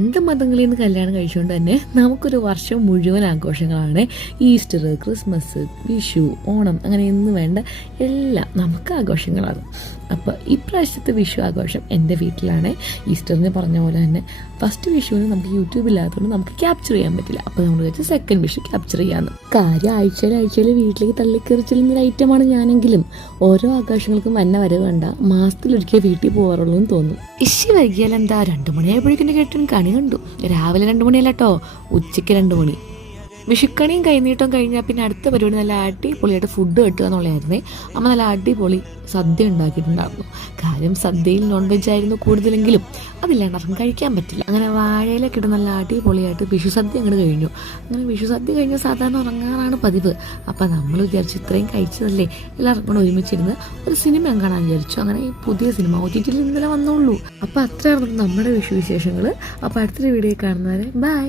രണ്ട് മതങ്ങളിൽ നിന്ന് കല്യാണം കഴിച്ചുകൊണ്ട് തന്നെ നമുക്കൊരു വർഷം മുഴുവൻ ആഘോഷങ്ങളാണ്. ഈസ്റ്റർ, ക്രിസ്മസ്, വിഷു, ഓണം, അങ്ങനെ എന്ന് വേണ്ട എല്ലാം നമുക്ക് ആഘോഷങ്ങളാണ്. അപ്പോൾ ഇപ്രാവശ്യത്തെ വിഷു ആഘോഷം എൻ്റെ വീട്ടിലാണ്. ഈസ്റ്ററിന് പറഞ്ഞ പോലെ തന്നെ ഫസ്റ്റ് വിഷുവിന് നമുക്ക് യൂട്യൂബില്ലാത്തതുകൊണ്ട് നമുക്ക് ക്യാപ്ചർ ചെയ്യാൻ പറ്റില്ല. അപ്പോൾ നമ്മൾ വെച്ച് സെക്കൻഡ് വിഷു ക്യാപ്ചർ ചെയ്യാമെന്ന്. കാര്യം ആഴ്ചയിൽ വീട്ടിലേക്ക് തള്ളിക്കയറി ചെല്ലുന്നൊരു ഐറ്റമാണ് ഞാനെങ്കിലും ഓരോ ആഘോഷങ്ങൾക്കും വന്ന വരവ് വേണ്ട, മാസത്തിലൊരിക്കൽ വീട്ടിൽ പോകാറുള്ളൂ എന്ന് തോന്നും. വൈകിയാൽ എന്താ 2 മണിയായപ്പോഴേക്കും കേട്ടൻ കണി കണ്ടു. രാവിലെ 2 മണിയല്ല കേട്ടോ, ഉച്ചയ്ക്ക് 2 മണി. വിഷുക്കണിയും കൈനീട്ടവും കഴിഞ്ഞാൽ പിന്നെ അടുത്ത പരിപാടി നല്ല അടിപൊളിയായിട്ട് ഫുഡ് കിട്ടുക എന്നുള്ളതായിരുന്നേ. അമ്മ നല്ല അടിപൊളി സദ്യ ഉണ്ടാക്കിയിട്ടുണ്ടായിരുന്നു. കാര്യം സദ്യയിൽ നോൺ വെജ് ആയിരുന്നു കൂടുതലെങ്കിലും അതില്ലാണ്ട് ആർക്കും കഴിക്കാൻ പറ്റില്ല. അങ്ങനെ വാഴയിലൊക്കെ ഇട്ട് നല്ല അടിപൊളിയായിട്ട് വിഷു സദ്യ അങ്ങോട്ട് കഴിഞ്ഞു. അങ്ങനെ വിഷു സദ്യ കഴിഞ്ഞാൽ സാധാരണ ഉറങ്ങാറാണ് പതിവ്. അപ്പം നമ്മൾ വിചാരിച്ചു ഇത്രയും കഴിച്ചതല്ലേ, എല്ലാവർക്കും കൂടെ ഒരുമിച്ചിരുന്ന് ഒരു സിനിമ കാണാൻ വിചാരിച്ചു. അങ്ങനെ ഈ പുതിയ സിനിമ OTT ഇന്നലെ വന്നുള്ളൂ. അപ്പം അത്രയായിരുന്നു നമ്മുടെ വിഷു വിശേഷങ്ങൾ. അപ്പോൾ അടുത്തൊരു വീഡിയോ കാണുന്നവരെ ബൈ.